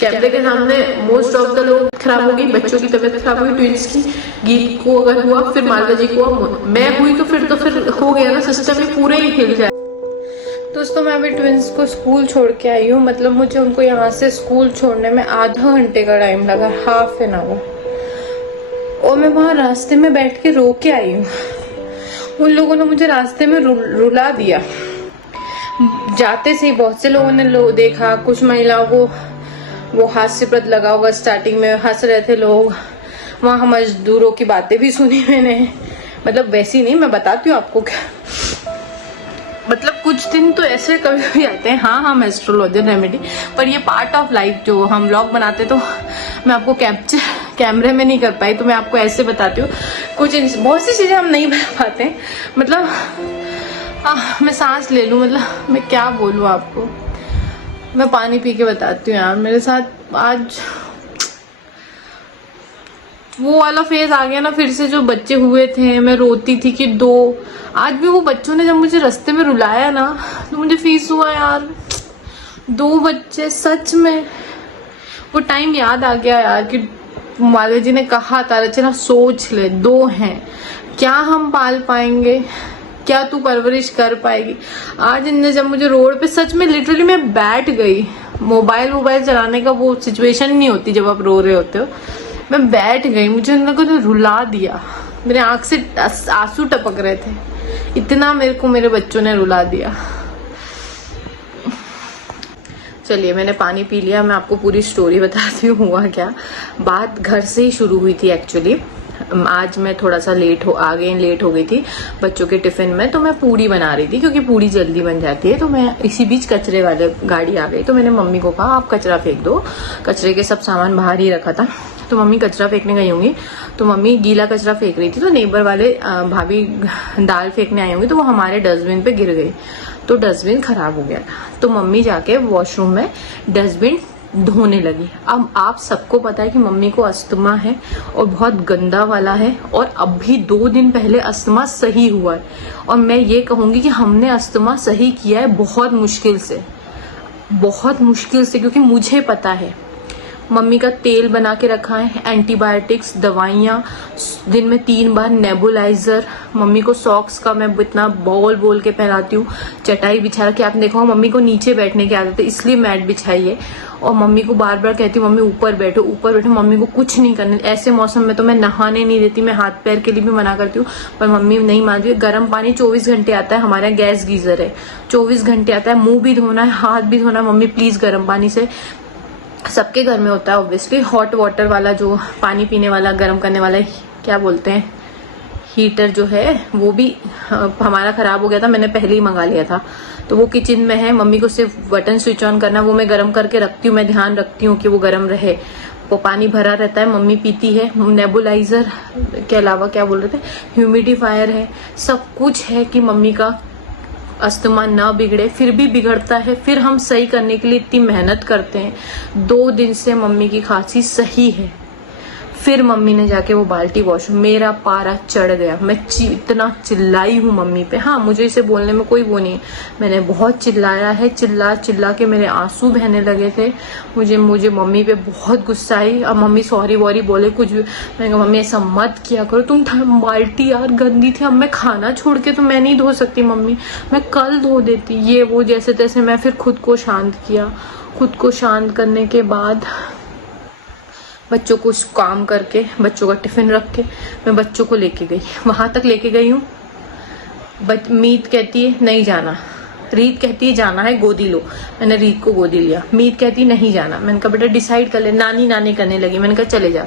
कैमरे के सामने मोस्ट ऑफ द लोग खराब हो गई, बच्चों की तबीयत खराब हुई, ट्विंस की, गीत को अगर हुआ, फिर मालवा जी को हुआ, मैं हुई तो फिर हो गया ना, सिस्टम में पूरे ही हिल जाए। दोस्तों मैं अभी ट्विंस को स्कूल छोड़ के आई हूँ, मतलब मुझे उनको यहाँ से स्कूल छोड़ने में आधा घंटे का टाइम लगा, हाफ एन आवर, और मैं वहाँ रास्ते में बैठ के रो के आई हूँ। उन लोगों ने मुझे रास्ते में रुला दिया। जाते से ही बहुत से लोगों ने देखा, कुछ महिलाओं को वो हास्यप्रद लगा होगा, स्टार्टिंग में हंस रहे थे लोग। वहाँ मजदूरों की बातें भी सुनी मैंने, मतलब वैसी नहीं, मैं बताती हूँ आपको क्या, मतलब कुछ दिन तो ऐसे कभी भी आते हैं। हाँ हम एस्ट्रोलॉजर रेमेडी, पर ये पार्ट ऑफ लाइफ, जो हम व्लॉग बनाते तो मैं आपको कैमरे में नहीं कर पाई, तो मैं आपको ऐसे बताती हूँ। बहुत सी चीजें हम नहीं बता पाते, मतलब मैं सांस ले लूँ, मतलब मैं क्या बोलूँ आपको, मैं पानी पी के बताती हूँ यार। मेरे साथ आज वो वाला फेज आ गया ना फिर से, जो बच्चे हुए थे, मैं रोती थी कि आज भी वो बच्चों ने जब मुझे रास्ते में रुलाया ना, तो मुझे फीस हुआ यार। 2 बच्चे, सच में वो टाइम याद आ गया यार कि मालवा जी ने कहा था, रचना सोच ले, 2 हैं, क्या हम पाल पाएंगे, क्या तू परवरिश कर पाएगी। आज इनने जब मुझे रोड पे, सच में लिटरली मैं बैठ गई, मोबाइल चलाने का वो सिचुएशन नहीं होती जब आप रो रहे होते हो, मैं बैठ गई, मुझे उन लोगों ने रुला दिया, मेरे आंख से आंसू टपक रहे थे, इतना मेरे को मेरे बच्चों ने रुला दिया। चलिए मैंने पानी पी लिया, मैं आपको पूरी स्टोरी बताती हूँ हुआ क्या। बात घर से ही शुरू हुई थी एक्चुअली। आज मैं थोड़ा सा लेट हो गई थी बच्चों के टिफिन में, तो मैं पूड़ी बना रही थी क्योंकि पूड़ी जल्दी बन जाती है। तो मैं इसी बीच कचरे वाले गाड़ी आ गई, तो मैंने मम्मी को कहा आप कचरा फेंक दो, कचरे के सब सामान बाहर ही रखा था। तो मम्मी कचरा फेंकने गई होंगी, तो मम्मी गीला कचरा फेंक रही थी, तो नेबर वाले भाभी दाल फेंकने आई होंगी, तो वो हमारे डस्टबिन पे गिर गई, तो डस्टबिन खराब हो गया था। तो मम्मी जाके वॉशरूम में डस्टबिन धोने लगी। अब आप सबको पता है कि मम्मी को अस्थमा है और बहुत गंदा वाला है, और अभी 2 दिन पहले अस्थमा सही हुआ है। और मैं ये कहूंगी कि हमने अस्थमा सही किया है बहुत मुश्किल से, क्योंकि मुझे पता है मम्मी का तेल बना के रखा है, एंटीबायोटिक्स, दवाइयाँ, दिन में 3 बार नेबुलाइजर, मम्मी को सॉक्स का मैं इतना बोल के पहनाती हूँ, चटाई बिछा रखी। आपने देखा मम्मी को नीचे बैठने की आदत है, इसलिए मैट बिछाई है, और मम्मी को बार बार कहती हूँ मम्मी ऊपर बैठो। मम्मी को कुछ नहीं करने, ऐसे मौसम में तो मैं नहाने नहीं देती, मैं हाथ पैर के लिए भी मना करती हूँ, पर मम्मी नहीं मानती है। गर्म पानी 24 घंटे आता है, हमारे यहाँ गैस गीजर है, 24 घंटे आता है, मुंह भी धोना है, हाथ भी धोना है, मम्मी प्लीज गर्म पानी से। सबके घर में होता है ऑब्वियसली, हॉट वाटर वाला जो पानी पीने वाला गर्म करने वाला, क्या बोलते हैं, हीटर जो है, वो भी हमारा खराब हो गया था, मैंने पहले ही मंगा लिया था, तो वो किचन में है। मम्मी को सिर्फ बटन स्विच ऑन करना, वो मैं गर्म करके रखती हूँ, मैं ध्यान रखती हूँ कि वो गर्म रहे। वो पानी भरा रहता है, मम्मी पीती है। नेबुलाइजर के अलावा क्या बोल रहे थे, ह्यूमिडिफायर है, सब कुछ है कि मम्मी का अस्थमा ना बिगड़े, फिर भी बिगड़ता है। फिर हम सही करने के लिए इतनी मेहनत करते हैं। 2 दिन से मम्मी की खांसी सही है, फिर मम्मी ने जाके वो बाल्टी वॉशरूम, मेरा पारा चढ़ गया, मैं इतना चिल्लाई हूँ मम्मी पे। हाँ मुझे इसे बोलने में कोई वो नहीं, मैंने बहुत चिल्लाया है, चिल्ला के मेरे आंसू बहने लगे थे। मुझे मम्मी पे बहुत गुस्सा आई। अब मम्मी सॉरी वॉरी बोले कुछ भी, मैंने कहा मम्मी ऐसा मत किया करो, तुम बाल्टी यार गंदी थी, अब मैं खाना छोड़ के तो मैं नहीं धो सकती मम्मी, मैं कल धो देती, ये वो जैसे तैसे। मैं फिर खुद को शांत किया। खुद को शांत करने के बाद बच्चों को काम करके, बच्चों का टिफिन रख के मैं बच्चों को लेके गई, वहां तक लेके गई हूँ। मीत कहती है नहीं जाना, रीत कहती है जाना है, गोदी लो। मैंने रीत को गोदी लिया। मीत कहती नहीं जाना। मैंने कहा बेटा डिसाइड कर ले। नानी करने लगी। मैंने कहा चले जा।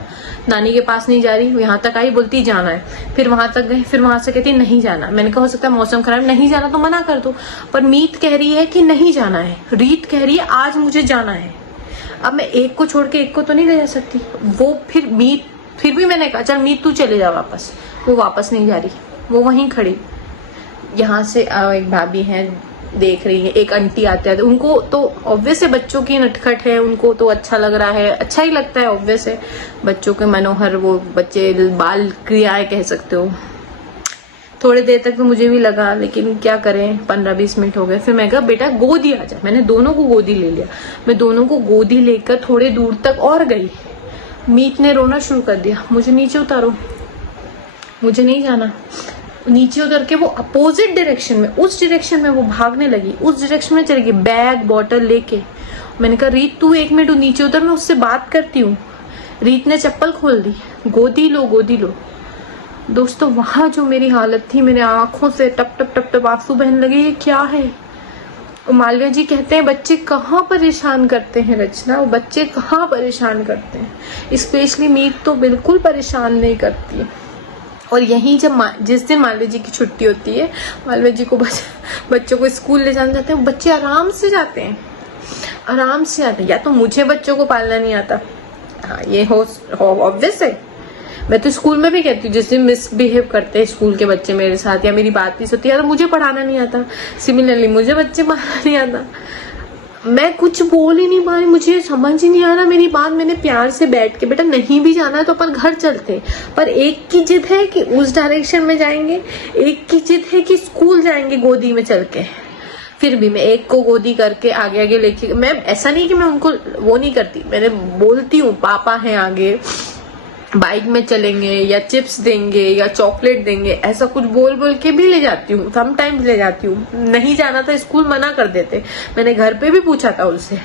नानी के पास नहीं जा रही, यहाँ तक आई, बोलती जाना है। फिर वहां तक गए, फिर वहां से कहती नहीं जाना। मैंने कहा हो सकता है मौसम खराब, नहीं जाना तो मना कर दो, पर मीत कह रही है कि नहीं जाना है, रीत कह रही है आज मुझे जाना है। अब मैं एक को छोड़ के एक को तो नहीं ले जा सकती। वो फिर भी मैंने कहा चल मीत तू चले जा वापस। वो वापस नहीं जा रही, वो वहीं खड़ी। यहाँ से एक भाभी है, देख रही है, एक आंटी आते हैं, उनको तो ऑब्वियस है बच्चों की नटखट है, उनको तो अच्छा लग रहा है, अच्छा ही लगता है ऑब्वियस है, बच्चों के मनोहर वो बच्चे बाल क्रियाएं कह सकते हो। थोड़ी देर तक तो मुझे भी लगा, लेकिन क्या करें 15-20 मिनट हो गए। फिर मैं कहा बेटा गोदी आ जा। मैंने दोनों को गोदी ले लिया। मैं दोनों को गोदी लेकर थोड़े दूर तक और गई। मीत ने रोना शुरू कर दिया, मुझे नीचे उतारो, मुझे नहीं जाना। नीचे उतर के वो अपोजिट डायरेक्शन में, उस डायरेक्शन में वो भागने लगी, उस डायरेक्शन में चली गई बैग बॉटल लेके। मैंने कहा रीत तू 1 मिनट नीचे उतर, मैं उससे बात करती हूँ। रीत ने चप्पल खोल दी, गोदी लो गोदी लो। दोस्तों वहां जो मेरी हालत थी, मेरे आंखों से टप टप टप टप आंसू बहने लगे। ये क्या है? मालविया जी कहते हैं बच्चे कहाँ परेशान करते हैं रचना, वो बच्चे कहाँ परेशान करते हैं। स्पेशली मीत तो बिल्कुल परेशान नहीं करती है। और यहीं जब जिस दिन मालविया जी की छुट्टी होती है, मालविया जी को बच्चों को स्कूल ले जाने जाते हैं, बच्चे आराम से जाते हैं, आराम से आते हैं। या तो मुझे बच्चों को पालना नहीं आता, हाँ ये हो ऑब्वियस है। मैं तो स्कूल में भी कहती हूँ जिस दिन मिसबिहेव करते हैं स्कूल के बच्चे मेरे साथ या मेरी बात नहीं सुनती, या तो मुझे पढ़ाना नहीं आता। सिमिलरली मुझे बच्चे पढ़ाना नहीं आता, मैं कुछ बोल ही नहीं पा रही, मुझे समझ ही नहीं आ रहा मेरी बात। मैंने प्यार से बैठ के बेटा नहीं भी जाना है तो अपन घर चलते, पर एक की जिद है कि उस डायरेक्शन में जाएंगे, एक की जिद है कि स्कूल जाएंगे गोदी में चल के। फिर भी मैं एक को गोदी करके आगे आगे लेके, मैं ऐसा नहीं कि मैं उनको वो नहीं करती, मैंने बोलती हूँ पापा हैं आगे, बाइक में चलेंगे या चिप्स देंगे या चॉकलेट देंगे, ऐसा कुछ बोल बोल के भी ले जाती हूँ। समटाइम्स ले जाती हूँ। नहीं जाना था स्कूल मना कर देते। मैंने घर पे भी पूछा था उनसे।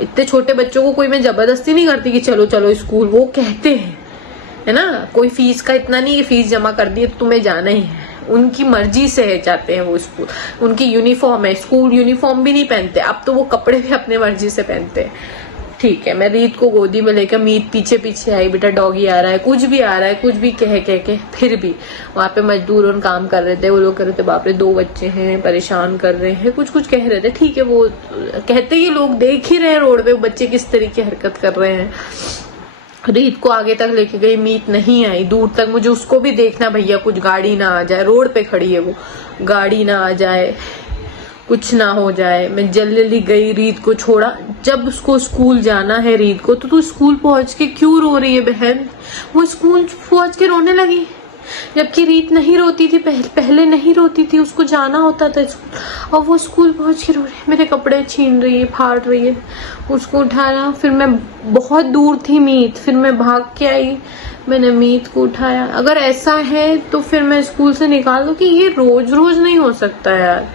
इतने छोटे बच्चों को कोई मैं जबरदस्ती नहीं करती कि चलो चलो स्कूल, वो कहते हैं है ना, कोई फीस का इतना नहीं है, फीस जमा कर दी तो तुम्हें जाना ही है। उनकी मर्जी से जाते हैं वो स्कूल, उनकी यूनिफॉर्म है, स्कूल यूनिफॉर्म भी नहीं पहनते अब तो, वो कपड़े भी अपने मर्जी से पहनते हैं। ठीक है, मैं रीत को गोदी में लेकर, मीत पीछे पीछे आई, बेटा डॉगी आ रहा है, कुछ भी आ रहा है, कुछ भी कह के। फिर भी वहाँ पे मजदूर उन काम कर रहे थे, वो लोग कर रहे थे बाप रे 2 बच्चे हैं परेशान कर रहे हैं, कुछ कुछ कह रहे थे। ठीक है, वो कहते ही लोग देख ही रहे हैं रोड पे बच्चे किस तरीके हरकत कर रहे हैं। रीत को आगे तक लेके गई, मीत नहीं आई दूर तक। मुझे उसको भी देखना भैया कुछ गाड़ी ना आ जाए, रोड पे खड़ी है वो, गाड़ी ना आ जाए, कुछ ना हो जाए। मैं जल्दी गई, रीत को छोड़ा। जब उसको स्कूल जाना है रीत को, तो तू स्कूल पहुंच के क्यों रो रही है बहन? वो स्कूल पहुंच के रोने लगी, जबकि रीत नहीं रोती थी, पहले नहीं रोती थी, उसको जाना होता था स्कूल, और वो स्कूल पहुंच के रो रही है, मेरे कपड़े छीन रही है, फाड़ रही है। उसको उठाया, फिर मैं बहुत दूर थी मीत, फिर मैं भाग के आई, मैंने मीत को उठाया। अगर ऐसा है तो फिर मैं स्कूल से निकाल दूं, कि ये रोज रोज नहीं हो सकता यार,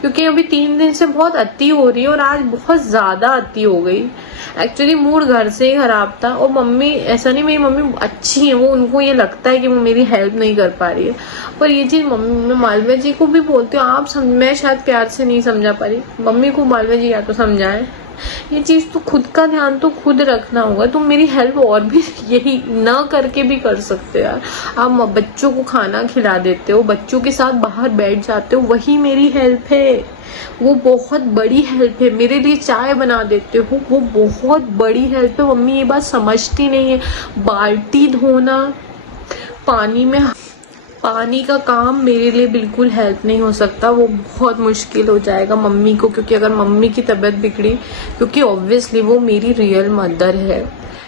क्योंकि अभी 3 दिन से बहुत अति हो रही है और आज बहुत ज्यादा अति हो गई। एक्चुअली मूड घर से ही खराब था, और मम्मी, ऐसा नहीं मेरी मम्मी अच्छी है, वो उनको ये लगता है कि वो मेरी हेल्प नहीं कर पा रही है, पर ये चीज मम्मी, मैं मालविया जी को भी बोलती हूँ, आप मैं शायद प्यार से नहीं समझा पा रही, मम्मी को मालविया जी या तो समझाए। ये चीज तो खुद का ध्यान तो खुद रखना होगा। तुम मेरी हेल्प और भी यही न करके भी कर सकते हो यार। आप बच्चों को खाना खिला देते हो, बच्चों के साथ बाहर बैठ जाते हो, वही मेरी हेल्प है, वो बहुत बड़ी हेल्प है। मेरे लिए चाय बना देते हो, वो बहुत बड़ी हेल्प है। मम्मी ये बात समझती नहीं है। बाल्टी धोना, पानी का काम मेरे लिए बिल्कुल हेल्प नहीं हो सकता, वो बहुत मुश्किल हो जाएगा मम्मी को, क्योंकि अगर मम्मी की तबीयत बिगड़ी, क्योंकि ऑब्वियसली वो मेरी रियल मदर है,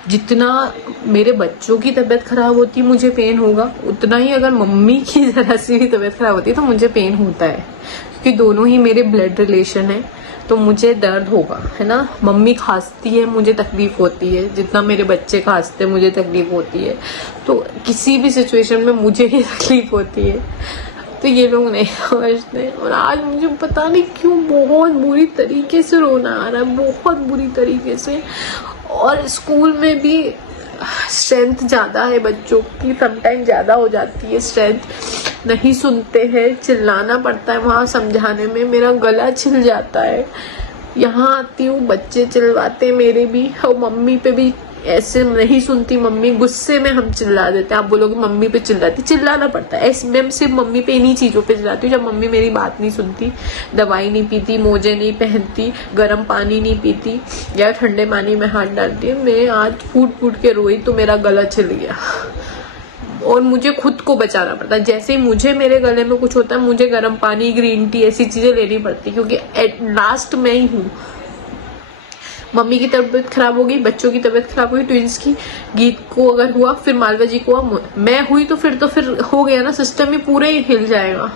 जितना मेरे बच्चों की तबीयत खराब होती है मुझे पेन होगा, उतना ही अगर मम्मी की जरा सी भी तबीयत खराब होती है तो मुझे पेन होता है, क्योंकि दोनों ही मेरे ब्लड रिलेशन है, तो मुझे दर्द होगा, है ना। मम्मी खांसती है मुझे तकलीफ होती है, जितना मेरे बच्चे खांसते मुझे तकलीफ होती है, तो किसी भी सिचुएशन में मुझे ही तकलीफ होती है, तो ये लोग नहीं समझते। और आज मुझे पता नहीं क्यों बहुत बुरी तरीके से रोना आ रहा है, बहुत बुरी तरीके से। और स्कूल में भी स्ट्रेंथ ज़्यादा है बच्चों की, समटाइम ज़्यादा हो जाती है स्ट्रेंथ, नहीं सुनते हैं, चिल्लाना पड़ता है वहाँ समझाने में, मेरा गला छिल जाता है। यहाँ आती हूँ बच्चे चिल्लाते मेरे भी, और मम्मी पे भी ऐसे नहीं सुनती मम्मी, गुस्से में हम चिल्ला देते हैं। आप बोलोगे मम्मी पे चिल्लाती, चिल्लाना पड़ता है। ऐसे मैं सिर्फ मम्मी पे इन्हीं चीज़ों पे चिल्लाती हूँ जब मम्मी मेरी बात नहीं सुनती, दवाई नहीं पीती, मोजे नहीं पहनती, गर्म पानी नहीं पीती, या ठंडे पानी में हाथ डालती है। मैं आज फूट फूट के रोई तो मेरा गला छिल गया, और मुझे खुद को बचाना पड़ता है। जैसे ही मुझे मेरे गले में कुछ होता है, मुझे गर्म पानी, ग्रीन टी, ऐसी चीजें लेनी पड़ती, क्योंकि एट लास्ट मैं ही हूँ। मम्मी की तबीयत खराब होगी, बच्चों की तबीयत खराब हुई, ट्विंस की, गीत को अगर हुआ, फिर मालवा जी को हुआ, मैं हुई तो फिर हो गया ना, सिस्टम ही पूरा ही हिल जाएगा।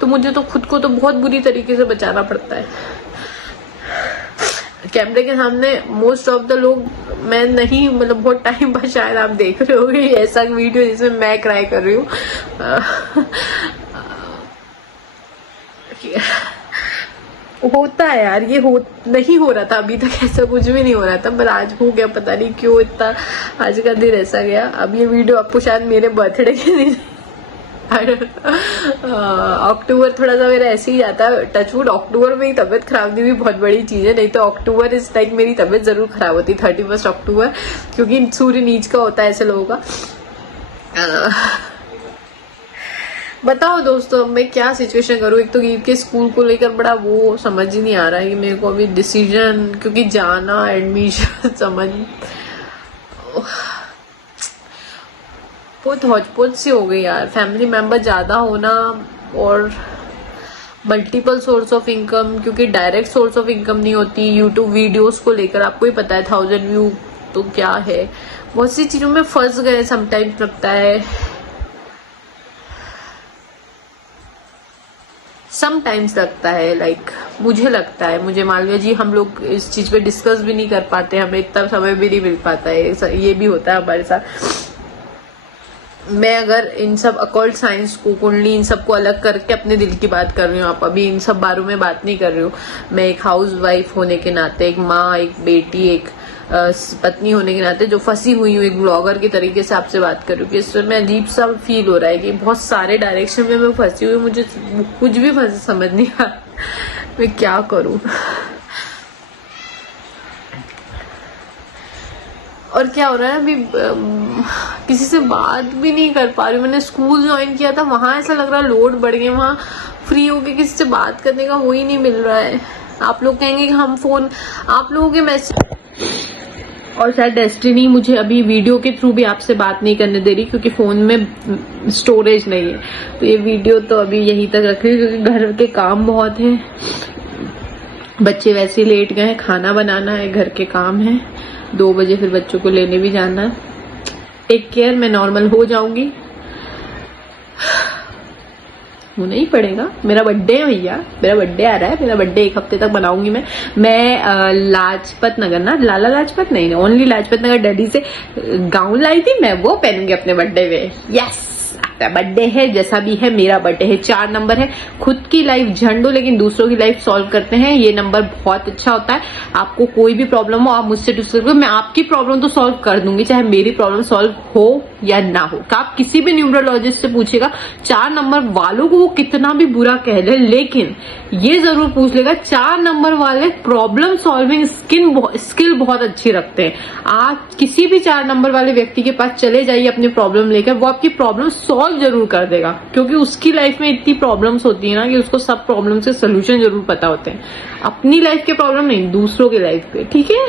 तो मुझे तो खुद को तो बहुत बुरी तरीके से बचाना पड़ता है। कैमरे के सामने मोस्ट ऑफ द लोग मैं नहीं, मतलब बहुत टाइम बाद शायद आप देख रहे हो ऐसा वीडियो जिसमें मैं क्राई कर रही हूँ। होता है यार, ये नहीं हो रहा था अभी तक, ऐसा कुछ भी नहीं हो रहा था, पर आज हो गया, पता नहीं क्यों इतना आज का दिन ऐसा गया। अब ये वीडियो आपको शायद मेरे बर्थडे के दिन अक्टूबर थोड़ा सा मेरा ऐसे ही जाता है, टचवुड अक्टूबर में ही तबीयत खराब नहीं हुई बहुत बड़ी चीज है, नहीं तो अक्टूबर इस टाइम मेरी तबीयत जरूर खराब होती 31 अक्टूबर, क्योंकि सूर्य नीच का होता है ऐसे लोगों का। बताओ दोस्तों मैं क्या सिचुएशन करूँ। एक तो गीत के स्कूल को लेकर बड़ा वो समझ ही नहीं आ रहा है कि मेरे को अभी डिसीजन, क्योंकि जाना एडमिशन समझ बहुत हौच-पौच सी हो गई यार। फैमिली मेंबर ज्यादा होना और मल्टीपल सोर्स ऑफ इनकम, क्योंकि डायरेक्ट सोर्स ऑफ इनकम नहीं होती। यूट्यूब वीडियोस को लेकर आपको ही पता है 1000 व्यू तो क्या है, बहुत सी चीजों में फंस गए समटाइम्स लगता है। समटाइम्स लगता है लाइक मुझे लगता है, मुझे मालविया जी हम लोग इस चीज पे डिस्कस भी नहीं कर पाते, हमें इतना समय भी नहीं मिल पाता है, ये भी होता है हमारे साथ। मैं अगर इन सब अकॉल्ट साइंस को, कुंडली, इन सब को अलग करके अपने दिल की बात कर रही हूँ, आप अभी इन सब बारों में बात नहीं कर रही हूँ। मैं एक हाउस वाइफ होने के नाते, एक माँ, एक बेटी, एक पत्नी होने के नाते जो फंसी हुई हूँ, एक ब्लॉगर की तरीके से आपसे बात कर रही हूँ कि इस समय अजीब सा फील हो रहा है कि बहुत सारे डायरेक्शन में मैं फंसी हुई, मुझे कुछ भी समझ नहीं आ रहा मैं क्या करूँ। और क्या हो रहा है अभी, किसी से बात भी नहीं कर पा रही हूँ। मैंने स्कूल ज्वाइन किया था, वहां ऐसा लग रहा है लोड बढ़ गए, वहां फ्री होके किसी से बात करने का वो ही नहीं मिल रहा है। आप लोग कहेंगे कि हम फोन, आप लोगों के मैसेज, और शायद डेस्टिनी मुझे अभी वीडियो के थ्रू भी आपसे बात नहीं करने दे रही, क्योंकि फोन में स्टोरेज नहीं है। तो ये वीडियो तो अभी यहीं तक रख रही हूँ, क्योंकि घर के काम बहुत है, बच्चे वैसे ही लेट गए हैं, खाना बनाना है, घर के काम है, 2 बजे फिर बच्चों को लेने भी जाना है। टेक केयर, मैं नॉर्मल हो जाऊंगी, होना ही पड़ेगा। मेरा बर्थडे है भैया, मेरा बर्थडे आ रहा है, मेरा बर्थडे 1 हफ्ते तक बनाऊंगी मैं लाजपत नगर ना, लाला लाजपत नहीं, ओनली लाजपत नगर डैडी से गाउन लाई थी, मैं वो पहनूंगी अपने बर्थडे में। यस, बर्थडे है, जैसा भी है मेरा बर्थडे है। 4 नंबर है, खुद की लाइफ झंडो लेकिन दूसरों की लाइफ सॉल्व करते हैं, ये नंबर बहुत अच्छा होता है। आपको कोई भी प्रॉब्लम हो आप मुझसे डिस्कस करो, मैं आपकी प्रॉब्लम तो सॉल्व कर दूंगी, चाहे मेरी प्रॉब्लम सॉल्व हो या ना हो। आप किसी भी न्यूमरोलॉजिस्ट से पूछेगा, 4 नंबर वालों को वो कितना भी बुरा कह दे, लेकिन ये जरूर पूछ लेगा 4 नंबर वाले प्रॉब्लम सॉल्विंग स्किल बहुत अच्छी रखते हैं। आप किसी भी 4 नंबर वाले व्यक्ति के पास चले जाइए अपनी प्रॉब्लम लेकर, वो आपकी प्रॉब्लम सॉल्व जरूर कर देगा, क्योंकि उसकी लाइफ में इतनी प्रॉब्लम्स होती है ना कि उसको सब प्रॉब्लम्स के सोल्यूशन जरूर पता होते हैं। अपनी लाइफ के प्रॉब्लम नहीं, दूसरों की लाइफ पे, ठीक है।